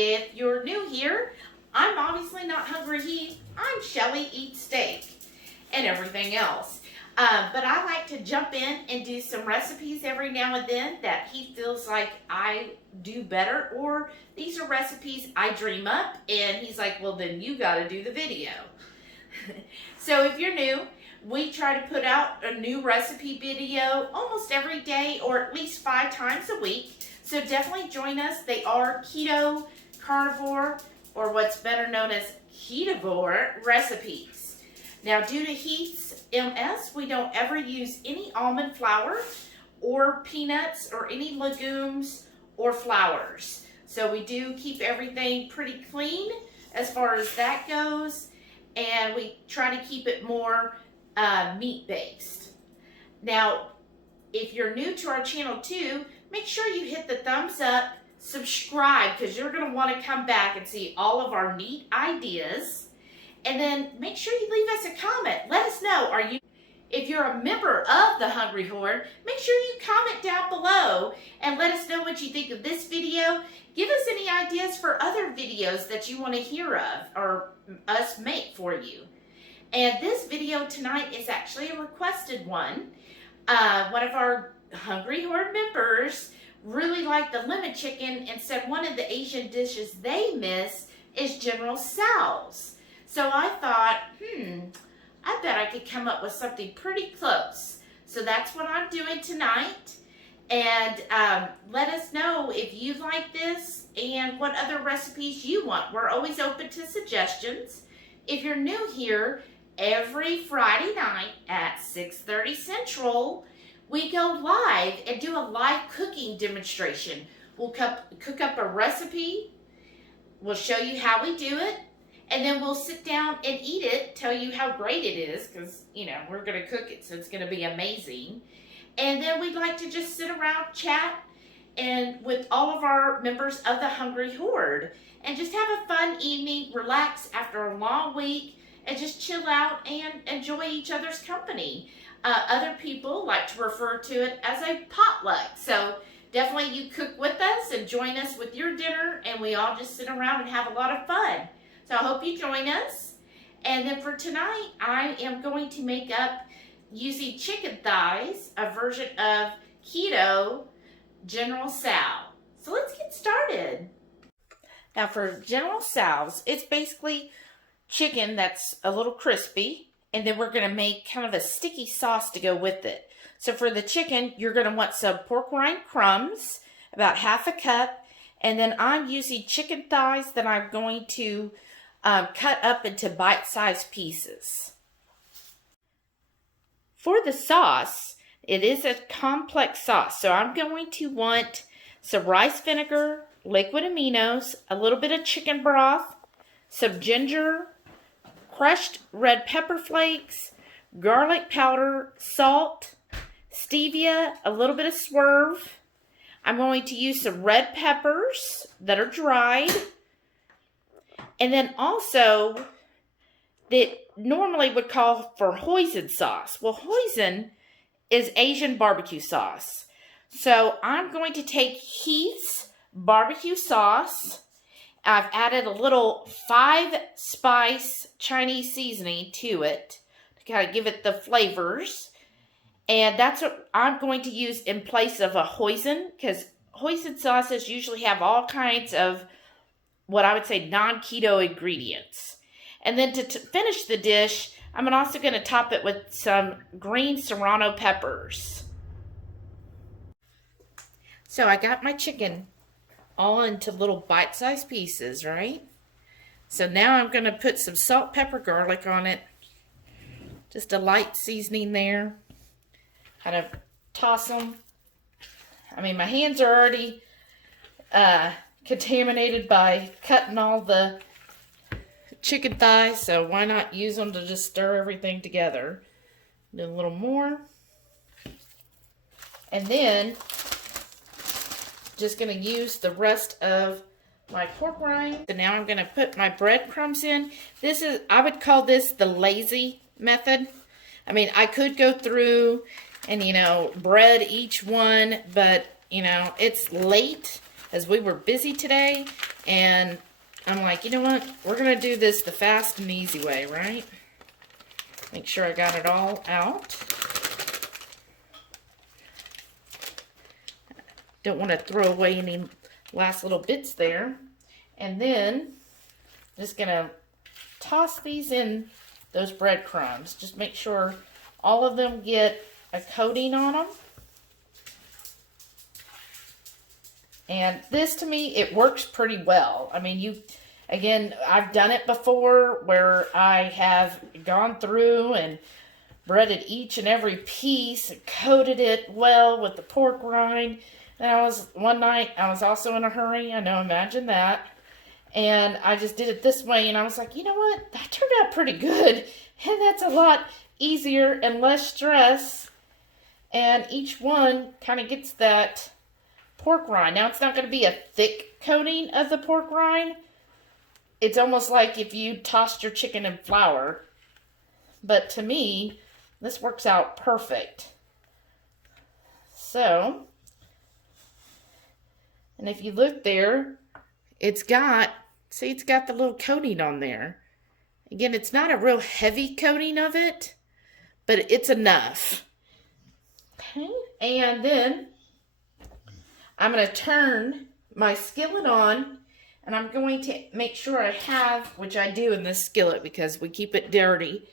if you're new here, I'm obviously not Hungry Heath. I'm Shelly Eats Steak and everything else. But I like to jump in and do some recipes every now and then that he feels like I do better, or these are recipes I dream up and he's like, well, then you got to do the video. So if you're new, we try to put out a new recipe video almost every day, or at least 5 times a week. So definitely join us. They are keto, carnivore, or what's better known as ketovore recipes. Now, due to Heaths MS, we don't ever use any almond flour or peanuts or any legumes or flours. So we do keep everything pretty clean as far as that goes, and we try to keep it more meat-based. Now, if you're new to our channel too, make sure you hit the thumbs up, subscribe, because you're going to want to come back and see all of our neat ideas. And then make sure you leave us a comment. Let us know, if you're a member of the Hungry Horde, make sure you comment down below and let us know what you think of this video. Give us any ideas for other videos that you want to hear of or us make for you. And this video tonight is actually a requested one. One of our Hungry Horde members really liked the lemon chicken and said one of the Asian dishes they miss is General Tso's. So I thought, I bet I could come up with something pretty close. So that's what I'm doing tonight. And let us know if you like this and what other recipes you want. We're always open to suggestions. If you're new here, every Friday night at 6:30 Central, we go live and do a live cooking demonstration. We'll cook up a recipe. We'll show you how we do it. And then we'll sit down and eat it, tell you how great it is, because, we're going to cook it, so it's going to be amazing. And then we'd like to just sit around, chat, and with all of our members of the Hungry Horde, and just have a fun evening, relax after a long week, and just chill out and enjoy each other's company. Other people like to refer to it as a potluck. So definitely you cook with us and join us with your dinner, and we all just sit around and have a lot of fun. So I hope you join us. And then for tonight, I am going to make up, using chicken thighs, a version of keto General Tso. So let's get started. Now for General Tso's, it's basically chicken that's a little crispy, and then we're going to make kind of a sticky sauce to go with it. So for the chicken, you're going to want some pork rind crumbs, about half a cup, and then I'm using chicken thighs that I'm going to cut up into bite-sized pieces. For the sauce, it is a complex sauce, so I'm going to want some rice vinegar, liquid aminos, a little bit of chicken broth, some ginger, crushed red pepper flakes, garlic powder, salt, stevia, a little bit of swerve. I'm going to use some red peppers that are dried. And then also, that normally would call for hoisin sauce. Well, hoisin is Asian barbecue sauce. So I'm going to take Heath's barbecue sauce. I've added a little 5-spice Chinese seasoning to it to kind of give it the flavors. And that's what I'm going to use in place of a hoisin, because hoisin sauces usually have all kinds of what I would say non-keto ingredients. And then to finish the dish, I'm also going to top it with some green Serrano peppers. So I got my chicken all into little bite-sized pieces, right? So now I'm going to put some salt, pepper, garlic on it. Just a light seasoning there. Kind of toss them. I mean, my hands are already contaminated by cutting all the chicken thighs, so why not use them to just stir everything together. Do a little more. And then just going to use the rest of my pork rind. So now I'm going to put my breadcrumbs in. This is, I would call this the lazy method. I mean, I could go through and, bread each one, but, it's late as we were busy today, And I'm like, you know what? We're going to do this the fast and easy way, right? Make sure I got it all out. Don't want to throw away any last little bits there. And then, just going to toss these in those breadcrumbs. Just make sure all of them get a coating on them. And this, to me, it works pretty well. I mean, again, I've done it before where I have gone through and breaded each and every piece and coated it well with the pork rind. And one night, I was also in a hurry. I know, imagine that. And I just did it this way, and I was like, you know what? That turned out pretty good. And that's a lot easier and less stress. And each one kind of gets that pork rind. Now, it's not going to be a thick coating of the pork rind. It's almost like if you tossed your chicken in flour. But to me, this works out perfect. So, and if you look there, it's got the little coating on there. Again, it's not a real heavy coating of it, but it's enough. Okay, and then I'm going to turn my skillet on, and I'm going to make sure I have, which I do in this skillet because we keep it dirty,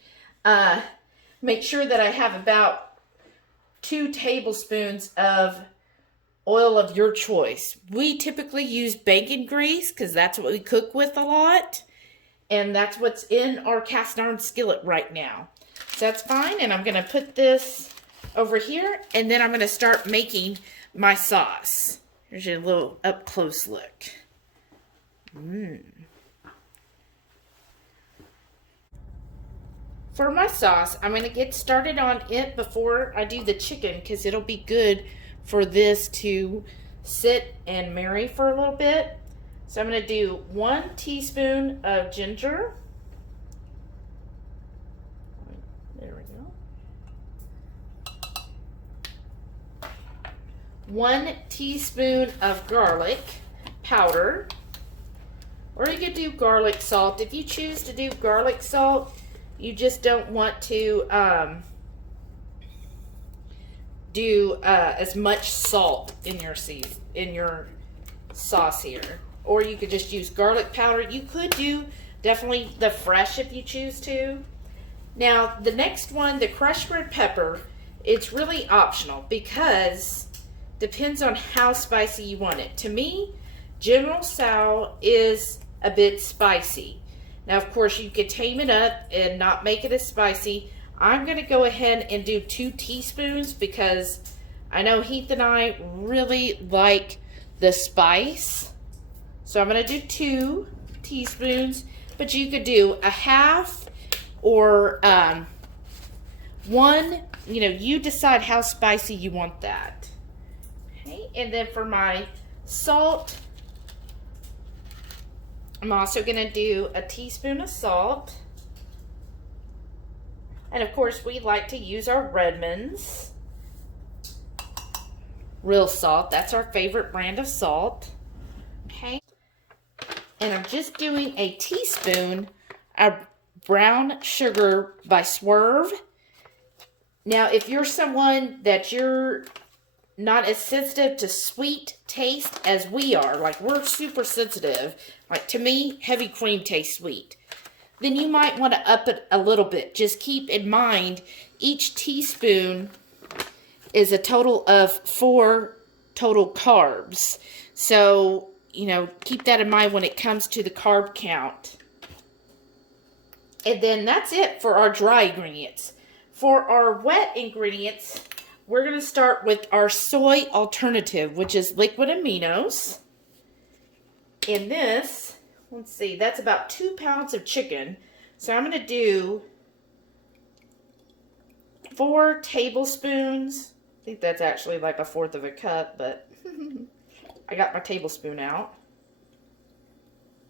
make sure that I have about 2 tablespoons of oil of your choice. We typically use bacon grease because that's what we cook with a lot, and that's what's in our cast iron skillet right now. So that's fine, and I'm going to put this over here, and then I'm going to start making my sauce. Here's a little up close look. For my sauce, I'm going to get started on it before I do the chicken because it'll be good for this to sit and marry for a little bit. So I'm going to do 1 teaspoon of ginger. There we go. 1 teaspoon of garlic powder. Or you could do garlic salt. If you choose to do garlic salt, you just don't want to do as much salt in your sauce here. Or you could just use garlic powder. You could do definitely the fresh if you choose to. Now, the next one, the crushed red pepper, it's really optional because depends on how spicy you want it. To me, General Tso is a bit spicy. Now, of course, you could tame it up and not make it as spicy. I'm going to go ahead and do 2 teaspoons because I know Heath and I really like the spice. So I'm going to do 2 teaspoons, but you could do a half or 1. You know, you decide how spicy you want that. Okay, and then for my salt, I'm also going to do a teaspoon of salt. And of course, we like to use our Redmond's real salt. That's our favorite brand of salt. Okay. And I'm just doing a teaspoon of brown sugar by Swerve. Now, if you're someone that you're not as sensitive to sweet taste as we are, like we're super sensitive, like to me, heavy cream tastes sweet, then you might want to up it a little bit. Just keep in mind, each teaspoon is a total of 4 total carbs. So, you know, keep that in mind when it comes to the carb count. And then that's it for our dry ingredients. For our wet ingredients, we're going to start with our soy alternative, which is liquid aminos. In this, let's see, that's about 2 pounds of chicken. So I'm going to do 4 tablespoons. I think that's actually like 1/4 of a cup, but I got my tablespoon out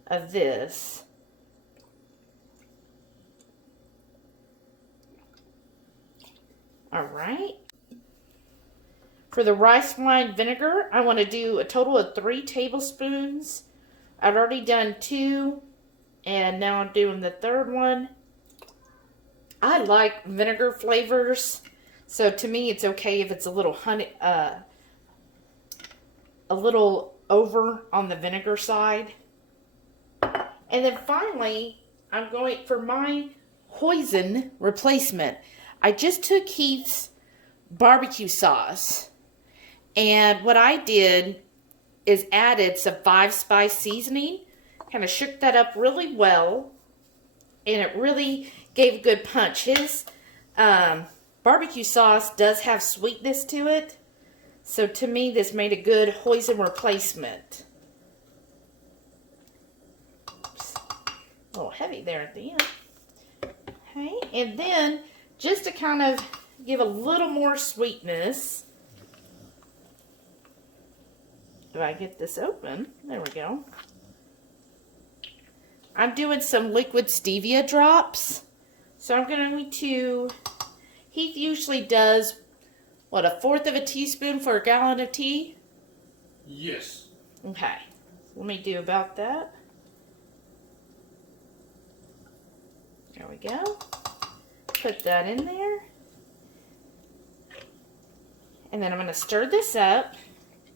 of this. All right. For the rice wine vinegar, I want to do a total of 3 tablespoons I've already done 2, and now I'm doing the 3rd one. I like vinegar flavors, so to me it's okay if it's a little honey, a little over on the vinegar side. And then finally, I'm going for my hoisin replacement. I just took Heath's barbecue sauce, and what I did is added some 5-spice seasoning, kind of shook that up really well, and it really gave a good punch. His barbecue sauce does have sweetness to it, so to me this made a good hoisin replacement. Oops. A little heavy there at the end. Okay, and then just to kind of give a little more sweetness, if I get this open, there we go. I'm doing some liquid stevia drops. So I'm going to, Heath usually does, what, 1/4 of a teaspoon for a gallon of tea? Yes. Okay, so let me do about that. There we go. Put that in there. And then I'm going to stir this up.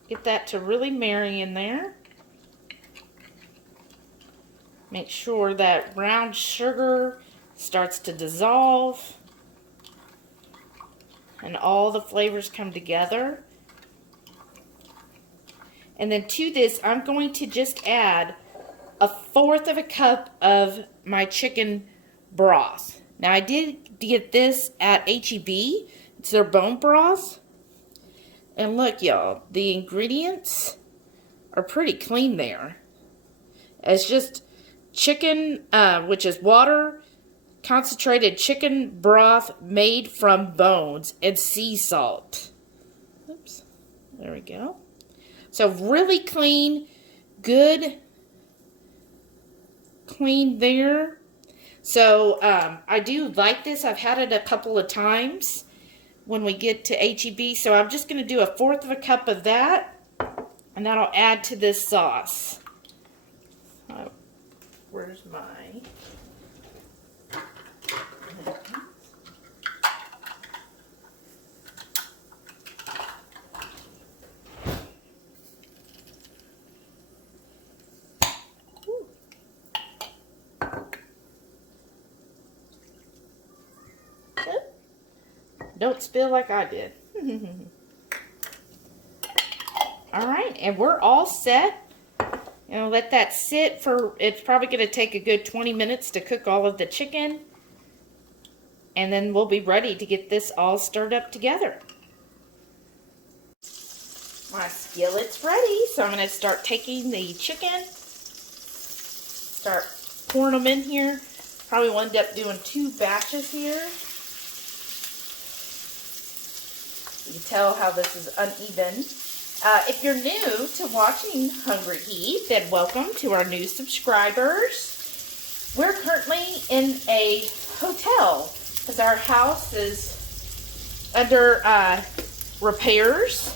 Get that to really marry in there. Make sure that brown sugar starts to dissolve and all the flavors come together. And then to this, I'm going to just add 1/4 of a cup of my chicken broth. Now I did get this at H-E-B. It's their bone broth. And look, y'all, the ingredients are pretty clean there. It's just chicken, which is water, concentrated chicken broth made from bones, and sea salt. Oops, there we go. So really clean, good, clean there. So I do like this. I've had it a couple of times when we get to H-E-B. So I'm just going to do 1/4 of a cup of that, and that'll add to this sauce. Oh, where's my... Don't spill like I did. Alright, and we're all set. You know, let that sit for, it's probably going to take a good 20 minutes to cook all of the chicken. And then we'll be ready to get this all stirred up together. My skillet's ready, so I'm going to start taking the chicken. Start pouring them in here. Probably will end up doing 2 batches here. You can tell how this is uneven. If you're new to watching Hungry Heath, then welcome to our new subscribers. We're currently in a hotel because our house is under repairs.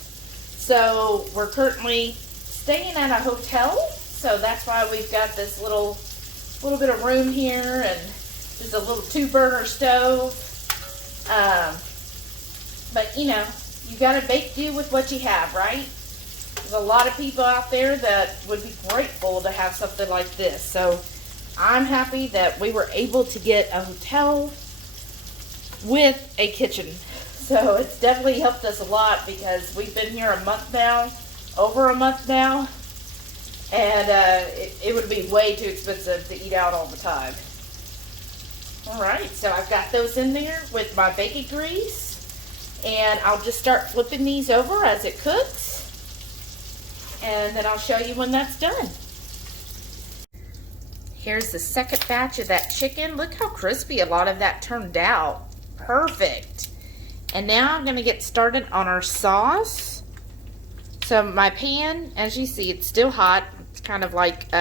So we're currently staying at a hotel. So that's why we've got this little bit of room here and just a little 2-burner stove. But you know, you gotta make do with what you have, right? There's a lot of people out there that would be grateful to have something like this. So I'm happy that we were able to get a hotel with a kitchen. So it's definitely helped us a lot because we've been here a month now, over a month now, and it would be way too expensive to eat out all the time. Alright, so I've got those in there with my bacon grease. And I'll just start flipping these over as it cooks. And then I'll show you when that's done. Here's the second batch of that chicken. Look how crispy a lot of that turned out. Perfect. And now I'm going to get started on our sauce. So my pan, as you see, it's still hot. It's kind of like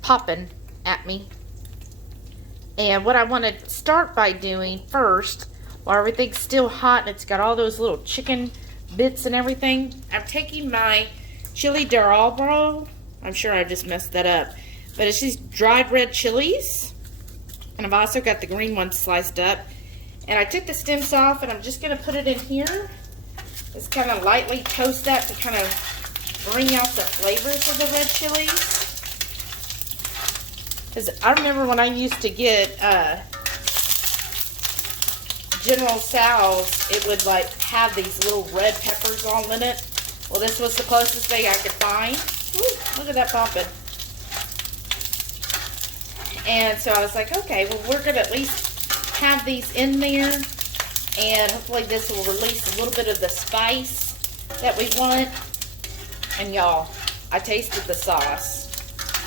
popping at me. And what I want to start by doing first, while everything's still hot and it's got all those little chicken bits and everything, I'm taking my chili de arbro. I'm sure I just messed that up. But it's these dried red chilies. And I've also got the green ones sliced up. And I took the stems off and I'm just going to put it in here. Just kind of lightly toast that to kind of bring out the flavors of the red chilies. Because I remember when I used to get General Tso's, it would like have these little red peppers all in it. Well, this was the closest thing I could find. Ooh, look at that popping. And so I was like, okay, well, we're going to at least have these in there. And hopefully this will release a little bit of the spice that we want. And y'all, I tasted the sauce.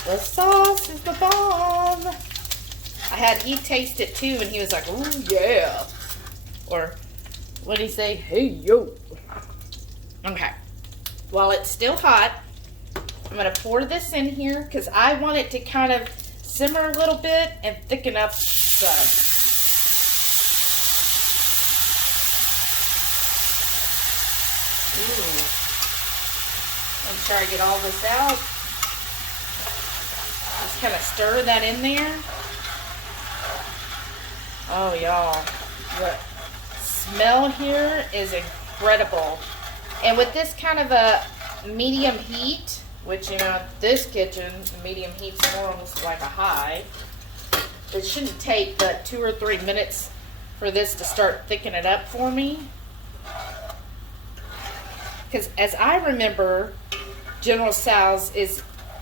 The sauce is the bomb. I had Heath taste it too, and he was like, "Oh yeah," or what did he say? "Hey yo." Okay. While it's still hot, I'm gonna pour this in here because I want it to kind of simmer a little bit and thicken up some. Ooh. Make sure I get all this out. Just kind of stir that in there. Oh, y'all. The smell here is incredible. And with this kind of a medium heat, which, you know, this kitchen, medium heat's almost like a high. It shouldn't take but 2 or 3 minutes for this to start thickening it up for me. Because as I remember, General Tso's is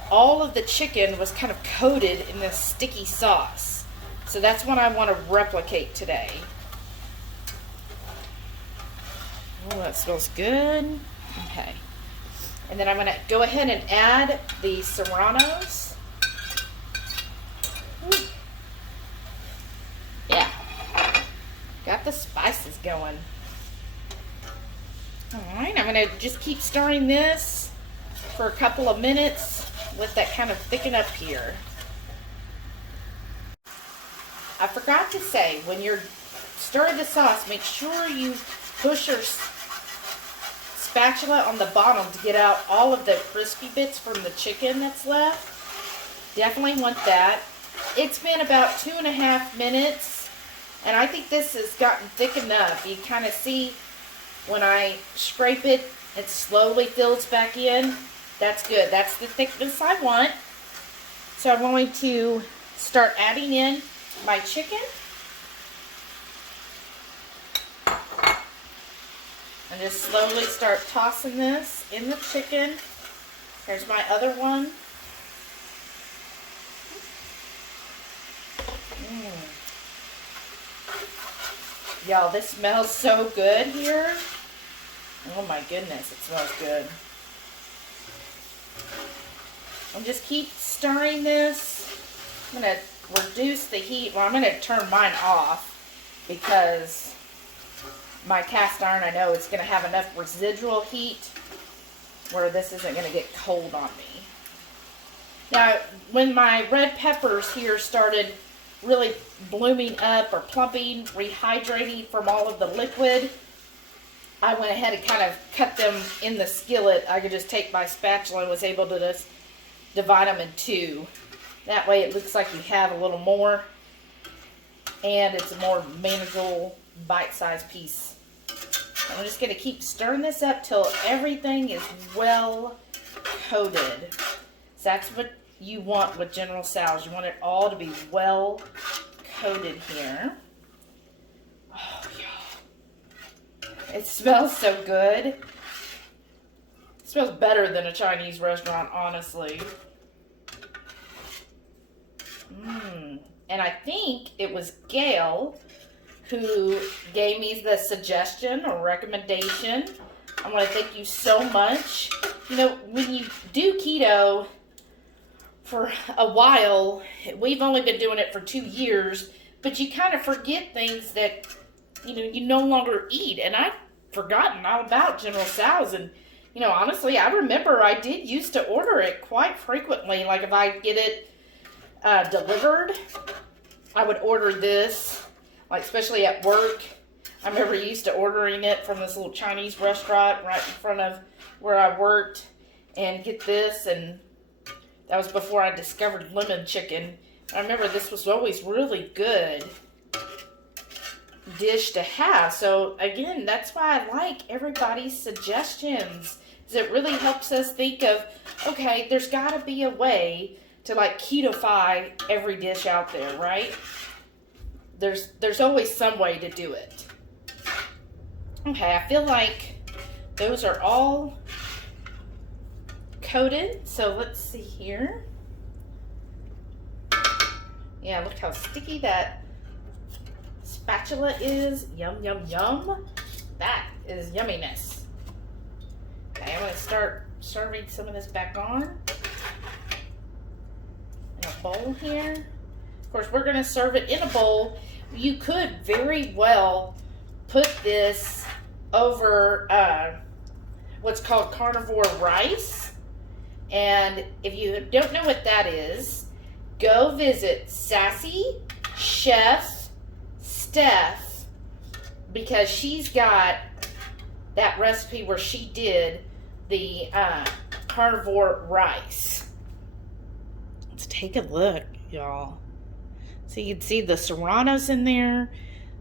all of the chicken was kind of coated in this sticky sauce. So that's what I want to replicate today. Oh, that smells good. Okay. And then I'm going to go ahead and add the Serranos. Ooh. Yeah. Got the spices going. Alright, I'm going to just keep stirring this for a couple of minutes. Let that kind of thicken up here. I forgot to say, when you're stirring the sauce, make sure you push your spatula on the bottom to get out all of the crispy bits from the chicken that's left. Definitely want that. It's been about 2.5 minutes, and I think this has gotten thick enough. You kind of see when I scrape it, it slowly fills back in. That's good. That's the thickness I want. So I'm going to start adding in my chicken. And just slowly start tossing this in the chicken. Here's my other one. Y'all, this smells so good here. Oh my goodness, it smells good. I'll just keep stirring this. I'm going to reduce the heat. Well, I'm going to turn mine off because my cast iron, I know it's going to have enough residual heat where this isn't going to get cold on me. Now, when my red peppers here started really blooming up or plumping, rehydrating from all of the liquid, I went ahead and kind of cut them in the skillet. I could just take my spatula and was able to just divide them in two. That way it looks like you have a little more, and it's a more manageable bite-sized piece. I'm just going to keep stirring this up till everything is well coated. So that's what you want with General Tso's. You want it all to be well coated here. Oh, y'all. It smells so good. It smells better than a Chinese restaurant, honestly. And I think it was Gail who gave me the suggestion or recommendation. I want to thank you so much. You know, when you do keto for a while, we've only been doing it for 2 years, but you kind of forget things that, you know, you no longer eat. And I've forgotten all about General Tso's. And, you know, honestly, I remember I did used to order it quite frequently. Like if I get it delivered, I would order this, like especially at work. I remember used to ordering it from this little Chinese restaurant right in front of where I worked and get this, and That was before I discovered lemon chicken. I remember this was always really good dish to have. So again, that's why I like everybody's suggestions. It really helps us think of, okay, there's got to be a way to like keto-fy every dish out there, right? There's always some way to do it. Okay, I feel like those are all coated. So let's see here. Yeah, look how sticky that spatula is. Yum, yum, yum. That is yumminess. Okay, I'm going to start serving some of this back on in a bowl here. Of course, we're going to serve it in a bowl. You could very well put this over what's called carnivore rice. And if you don't know what that is, go visit Sassy Chef Steph, because she's got that recipe where she did the carnivore rice. Let's take a look, y'all. So you can see the Serranos in there,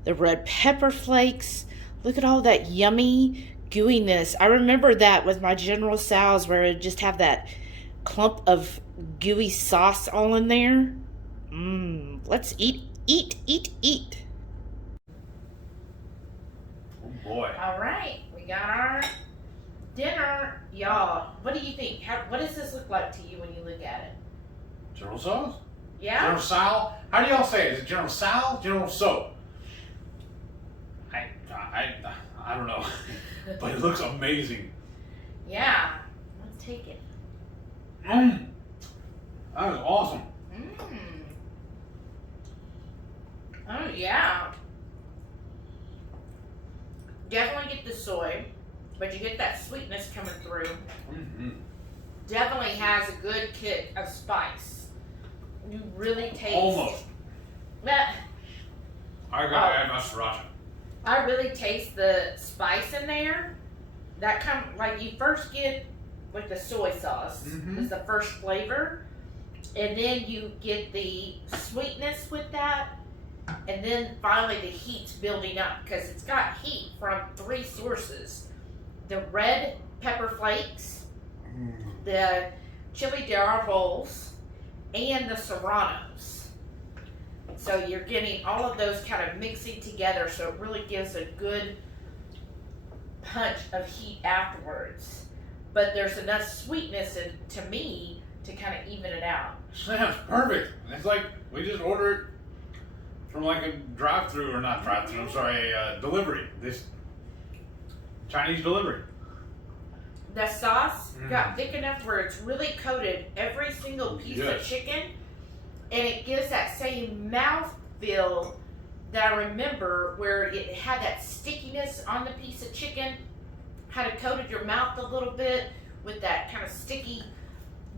the red pepper flakes. Look at all that yummy gooiness. I remember that with my General Tso's, where it just have that clump of gooey sauce all in there. Let's eat. Oh boy. All right, we got our dinner, y'all. What do you think? What does this look like to you when you look at it? General Tso's? Yeah. General Tso? How do y'all say it? Is it General Tso? General Tso? I don't know, but it looks amazing. Yeah. Let's take it. That is awesome. Oh yeah. Definitely get the soy, but you get that sweetness coming through. Definitely has a good kick of spice. You really taste. Almost. I gotta add my sriracha. I really taste the spice in there. That like you first get like the soy sauce is the first flavor, and then you get the sweetness with that, and then finally the heat's building up because it's got heat from 3 sources: the red pepper flakes, the chili de arbol, and the Serranos. So you're getting all of those kind of mixing together, so it really gives a good punch of heat afterwards. But there's enough sweetness to me to kind of even it out. Sounds perfect. It's like we just ordered from like a drive-through, or not drive-through, I'm sorry, a delivery. This Chinese delivery. The sauce got thick enough where it's really coated every single piece of chicken, and it gives that same mouth feel that I remember, where it had that stickiness on the piece of chicken, kind of coated your mouth a little bit with that kind of sticky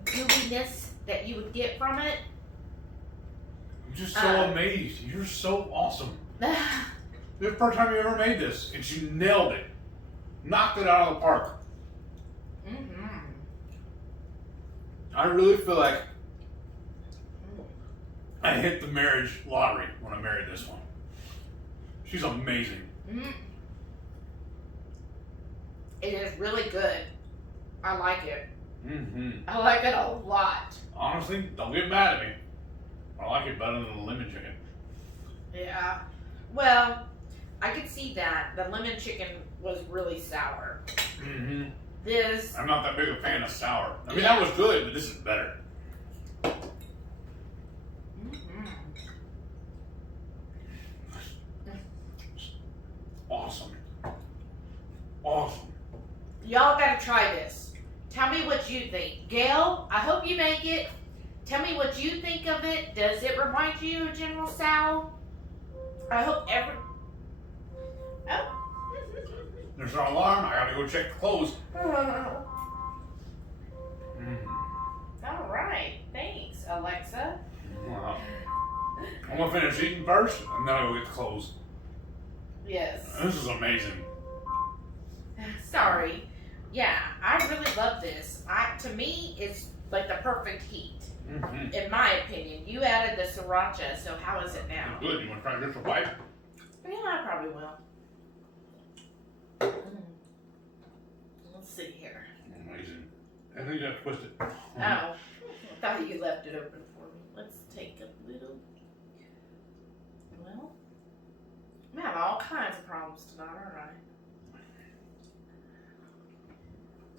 gooiness that you would get from it. I'm just so amazed. You're so awesome. The first time you ever made this, and you nailed it. Knocked it out of the park. I really feel like I hit the marriage lottery when I married this one. She's amazing. It is really good. I like it. I like it a lot. Honestly, don't get mad at me. I like it better than the lemon chicken. Yeah. Well, I could see that. The lemon chicken was really sour. This... I'm not that big a fan of sour. I mean, that was good, but this is better. Awesome. Awesome. Y'all gotta try this. Tell me what you think. Gail, I hope you make it. Tell me what you think of it. Does it remind you of General Tso? I hope There's an alarm. I gotta go check the clothes. All right. Thanks, Alexa. I'm gonna finish eating first, and then I'll go get the clothes. Yes. This is amazing. Sorry. Yeah, I really love this. To me, it's like the perfect heat, Mm-hmm. in my opinion. You added the sriracha, so how is it now? Good. You want to try this for a bite? Yeah, I probably will. Let's see here. Amazing. I think you got to twist it. Oh, I thought you left it open for me. Let's take a little. Well, I'm having all kinds of problems tonight, aren't I?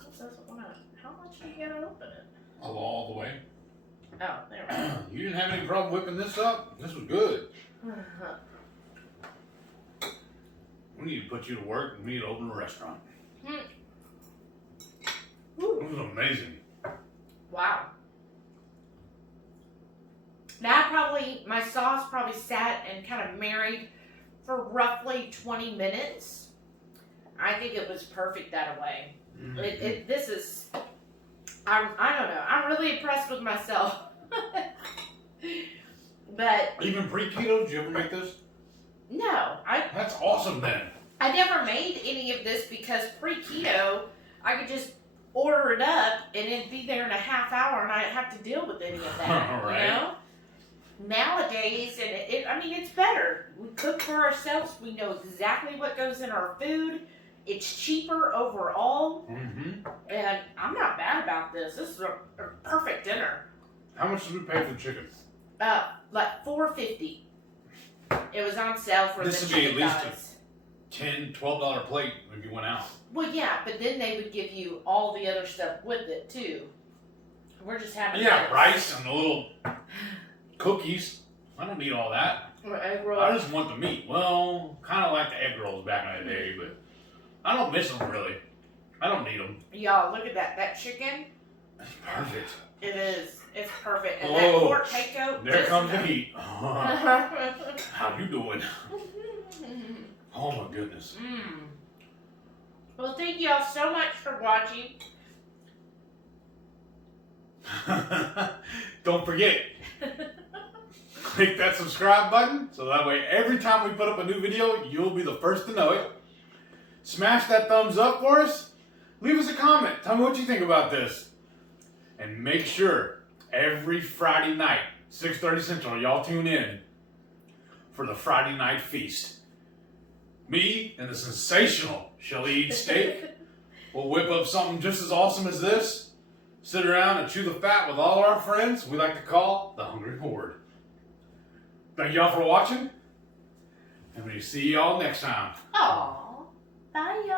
It doesn't want to. How much do you gotta open it? Oh, all the way. Oh, there we go. You didn't have any problem whipping this up? This was good. We need to put you to work and we need to open a restaurant. Ooh. It was amazing. Wow. That my sauce probably sat and kind of married for roughly 20 minutes. I think it was perfect that way. Mm-hmm. This is, I don't know. I'm really impressed with myself. But Even pre-keto, did you ever make this? no, That's awesome, then. I never made any of this because pre-keto, I could just order it up and it'd be there in a half hour and I didn't have to deal with any of that. Right. You know? Nowadays, and it's better. We cook for ourselves. We know exactly what goes in our food. It's cheaper overall. Mm-hmm. And I'm not bad about this. This is a perfect dinner. How much did we pay for the chicken? Like $4.50. It was on sale for This the would be chicken at least thighs. $10, $12 plate if you went out. Well, yeah, but then they would give you all the other stuff with it too. We're just having Yeah, this. rice and a little cookies. I don't need all that. Or egg roll. I just want the meat. Well, kind of like the egg rolls back in the day, but I don't miss them really. I don't need them. Y'all, look at that. That chicken. That's perfect. It is. It's perfect. And Oh, that pork panko. There comes the heat. How you doing? Oh my goodness. Well, thank y'all so much for watching. Don't forget, click that subscribe button so that way every time we put up a new video, you'll be the first to know it. Smash that thumbs up for us. Leave us a comment. Tell me what you think about this. And make sure every Friday night, 6:30 Central, y'all tune in for the Friday night feast. Me and the sensational Shelly Eats Steak will whip up something just as awesome as this. Sit around and chew the fat with all our friends we like to call the Hungry Horde. Thank y'all for watching, and we'll see y'all next time. Aw. Bye, y'all.